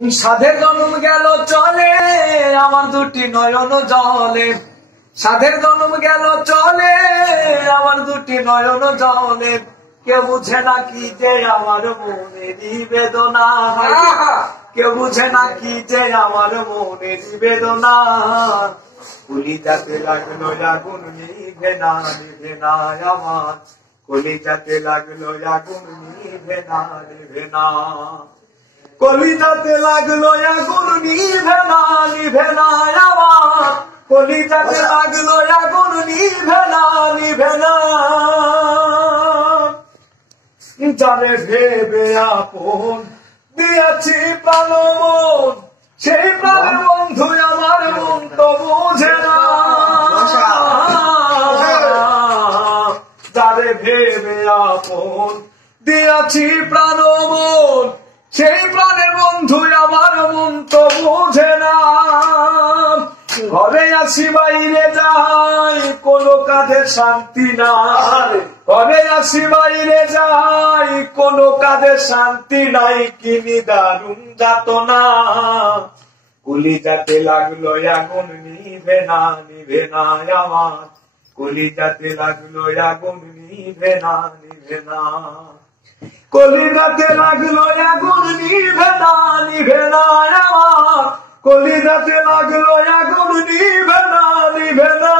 সাধের জন্ম গেল চলে আমার দুটি নয়ন জলে, সাধের জন্ম গেল চলে আমার দুটি নয়ন জলে। কেউ বুঝে না কি যে আমার মনের বেদনা, কেউ বুঝে না কি যে আমার মনের বেদনা। কলিজাতে লাগলো আগুন নিভে না নিভে না আমার, কলিজাতে লাগলো আগুন নিভে না নিভে না। কলিজাতে লাগলো আগুন নিভে না নিভে না আমার, কলিজাতে লাগলো আগুন নিভে না নিভে না। যারে ভেবে আপন দিয়েছি প্রাণ মন, সেই প্রাণের বন্ধু আমার মন তো বোঝে না। যারে ভেবে আপন দিয়েছি প্রাণ মন, সেই প্রাণের বন্ধু আমার মন তো বোঝে না। ঘরে আসি বাইরে যাই কোনো কাজে শান্তি নাই, ঘরে আসি বাইরে যাই কোনো কাজে শান্তি নাই। কিনি দারুণ যাতনা, কলিজাতে লাগলো আগুন নিভে না নিভে না আমার, কলিজাতে লাগলো আগুন নিভে না নিভে না। কলিজাতে লাগলো আগুন নিভে না নিভে না আমার, কলিজাতে লাগলো আগুন নিভে না নিভে না।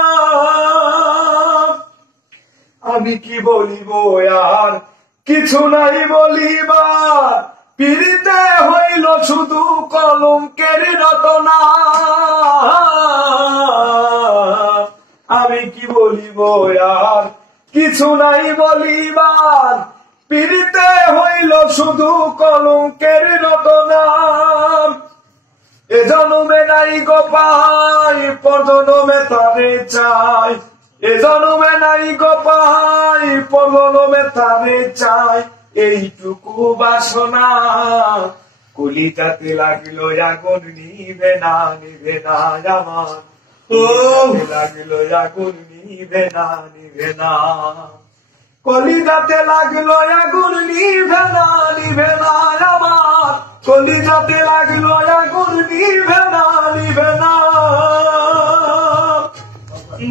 আমি কি বলিব আর কিছু নাই বলিবার, পিড়িতে হইল শুধু কলঙ্কের রটনা। আমি কি বলিব আর কিছু নাই বলিবার, পিড়িতে হইল শুধু কলঙ্কের রটনা। এ জন্মে নাই গো পাই পর জন্মে তারে চাই, এ জন্মে নাই গো পাই পর জন্মে তারে চাই। এইটুকু বাসনা, কলিজাতে লাগলো আগুন নিভে না নিভে না আমার, কলিজাতে লাগলো আগুন নিভে না নিভে না। কলিজাতে লাগলো আগুন নিভে না নিভে না আমার, কলিজাতে লাগলো আগুন নিভে না নিভে না।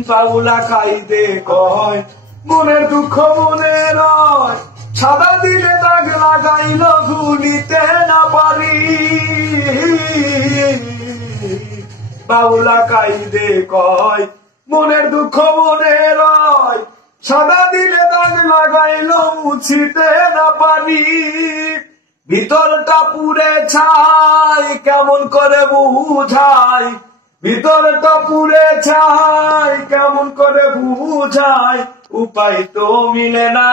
বাউলা কাইদে কয় মনের দুঃখ মনে রয়, সাদা দিলে দাগ লাগাইল ভুলিতে না পারি। বাউলা কাইদে কয় মনের দুঃখ মনে রয়, সাদা দিলে দাগ লাগাইল মুছিতে না পারি। ভিতরটা পুড়ে ছাই কেমন করে বুঝাই, ভিতরটা পুড়ে ছাই কেমন করে বুঝাই। উপায় তো মিলে না,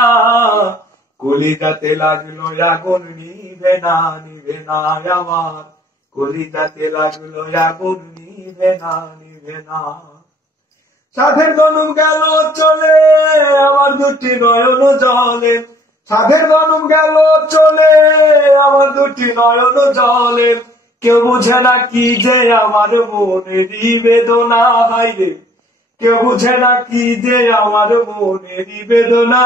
কলিজাতে লাগলো আগুন নিভে না নিভে না আমার, কলিজাতে লাগলো আগুন নিভে না নিভে না। সাধের জন্ম গেল চলে আমার দুটি নয়ন জলে, সাধের জন্ম গেল চলে আমার দুটি নয়ন জলে। কেউ বুঝে না কি যে আমার মনের বেদনা হাইরে, কেউ বুঝে না কি যে আমার মনের বেদনা।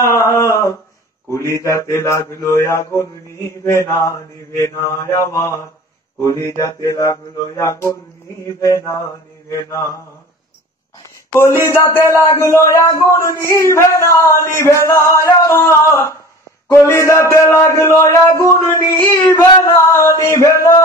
কলিজাতে লাগলো আগুন নিভে না নিভে না আমার, কলিজাতে লাগলো আগুন নিভে না নিভে না। কলিজাতে লাগলো আগুন নিভে না নিভে না আমার, কলিজাতে লাগলো আগুন নিভে না নিভে না।